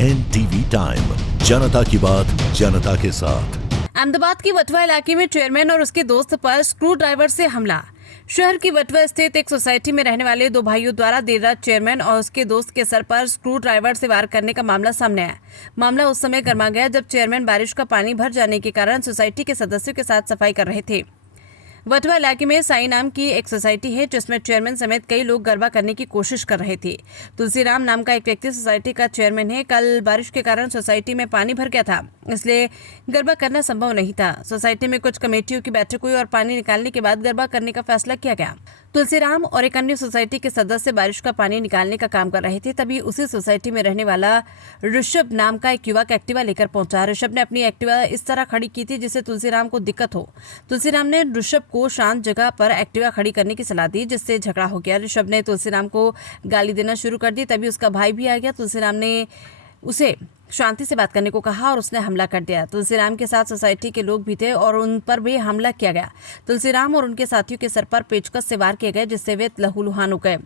NTV time, जनता की बात जनता के साथ। अहमदाबाद की वटवा इलाके में चेयरमैन और उसके दोस्त पर स्क्रू ड्राइवर से हमला। शहर की वटवा स्थित एक सोसाइटी में रहने वाले दो भाइयों द्वारा देर रात चेयरमैन और उसके दोस्त के सर पर स्क्रू ड्राइवर से वार करने का मामला सामने आया। मामला उस समय गर्मा गया जब चेयरमैन बारिश का पानी भर जाने के कारण सोसाइटी के सदस्यों के साथ सफाई कर रहे थे। वटवा इलाके में साई नाम की एक सोसाइटी है जिसमें चेयरमैन समेत कई लोग गरबा करने की कोशिश कर रहे थे। तुलसीराम नाम का एक व्यक्ति सोसाइटी का चेयरमैन है। कल बारिश के कारण सोसाइटी में पानी भर गया था, इसलिए गरबा करना संभव नहीं था। सोसाइटी में कुछ कमेटियों की बैठक हुई और पानी निकालने के बाद गरबा करने का फैसला किया गया। तुलसीराम और एक अन्य सोसाइटी के सदस्य बारिश का पानी निकालने का काम कर रहे थे, तभी उसी सोसाइटी में रहने वाला ऋषभ नाम का एक युवक एक्टिवा लेकर पहुंचा। ऋषभ ने अपनी एक्टिवा इस तरह खड़ी की थी जिससे तुलसीराम को दिक्कत हो। तुलसीराम ने ऋषभ को शांत जगह पर एक्टिवा खड़ी करने की सलाह दी, जिससे झगड़ा हो गया। ऋषभ ने तुलसीराम को गाली देना शुरू कर दी, तभी उसका भाई भी आ गया। तुलसीराम ने उसे शांति से बात करने को कहा और उसने हमला कर दिया। तुलसीराम के साथ सोसाइटी के लोग भी थे और उन पर भी हमला किया गया। तुलसीराम और उनके साथियों के सर पर पेचकस से वार किए गए, जिससे वे लहूलुहान हो गए।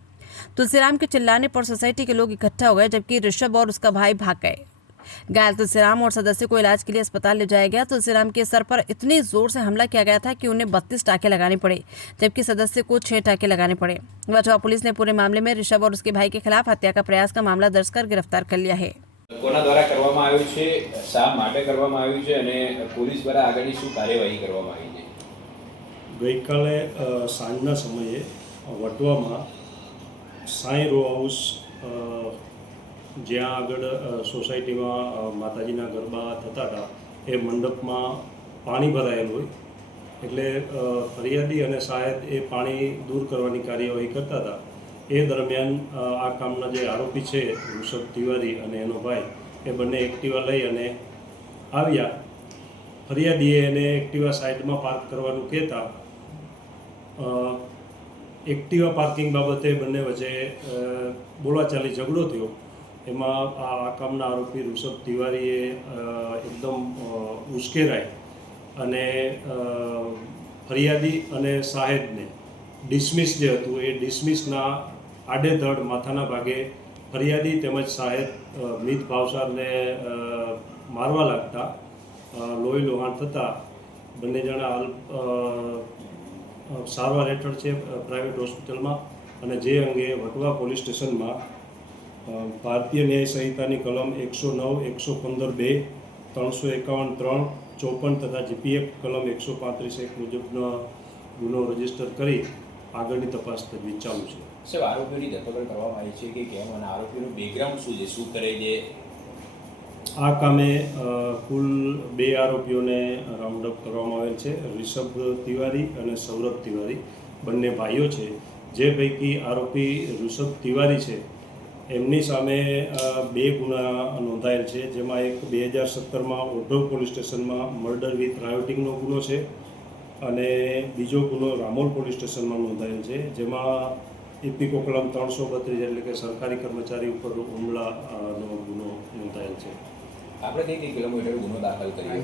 तुलसीराम के चिल्लाने पर सोसाइटी के लोग इकट्ठा हो गए, जबकि ऋषभ और उसका भाई भाग गए। घायल तुलसीराम और सदस्य को इलाज के लिए अस्पताल ले जाया गया। तुलसीराम के सर पर इतनी जोर से हमला किया गया था कि उन्हें 32 टाके लगाने पड़े, जबकि सदस्य को 6 टाके लगाने पड़े। वटवा पुलिस ने पूरे मामले में ऋषभ और उसके भाई के खिलाफ हत्या का प्रयास का मामला दर्ज कर गिरफ्तार कर लिया है। કોના દ્વારા કરવામાં આવ્યું છે, શા માટે કરવામાં આવ્યું છે અને પોલીસ દ્વારા આગળની શું કાર્યવાહી કરવામાં આવી છે? ગઈકાલે સાંજના સમયે વટવામાં સાઈ રો હાઉસ જ્યાં આગળ સોસાયટીમાં માતાજીના ગરબા થતા હતા એ મંડપમાં પાણી ભરાયેલું હોય એટલે ફરિયાદી અને સાહેબ એ પાણી દૂર કરવાની કાર્યવાહી કરતા હતા। એ દરમિયાન આ કામના જે આરોપી છે ઋષભ તિવારી અને એનો ભાઈ એ બંને એક્ટિવા લઈ અને આવ્યા। ફરિયાદીએ એને એક્ટિવા સાઈડમાં પાર્ક કરવાનું કહેતા એક્ટિવા પાર્કિંગ બાબતે બંને વચ્ચે બોલાચાલી ઝઘડો થયો। એમાં આ કામના આરોપી ઋષભ તિવારીએ એકદમ ઉશ્કેરાય અને ફરિયાદી અને સાહેબને ડિસમિસ જે હતું એ ડિસમિસના આડેધડ માથાના ભાગે ફરિયાદી તેમજ સાહેબ મિત ભાવસારને મારવા લાગતા લોહી લોહાણ થતાં બંને જણા હાલ સારવાર હેઠળ છે પ્રાઇવેટ હોસ્પિટલમાં અને જે અંગે વટવા પોલીસ સ્ટેશનમાં ભારતીય ન્યાય સંહિતાની કલમ 109, 115(2), 351(3), 54 તથા જીપીએફ કલમ 135(1) મુજબનો ગુનો રજીસ્ટર કરી આગળની તપાસ તજવીજ ચાલુ છે। સાહેબ, આરોપીઓની ધરપકડ કરવામાં આવી છે કે કેમ અને આરોપીનું બેકગ્રાઉન્ડ શું છે, શું કરે છે? આ કામે કુલ 2 આરોપીઓને રાઉન્ડ અપ કરવામાં આવેલ છે। ઋષભ તિવારી અને સૌરભ તિવારી બંને ભાઈઓ છે। જે પૈકી આરોપી ઋષભ તિવારી છે એમની સામે 2 ગુના નોંધાયેલ છે, જેમાં એક 2017માં ઓઢવ પોલીસ સ્ટેશનમાં મર્ડર વિથ રાયોટિંગનો ગુનો છે અને બીજો ગુનો રામોલ પોલીસ સ્ટેશનમાં નોંધાયેલ છે, જેમાં ઇપીકો કલમ 332 એટલે કે સરકારી કર્મચારી ઉપર હુમલાનો ગુનો નોંધાયેલ છે। આપણે કઈ કિલોમીટર ગુનો દાખલ કર્યો?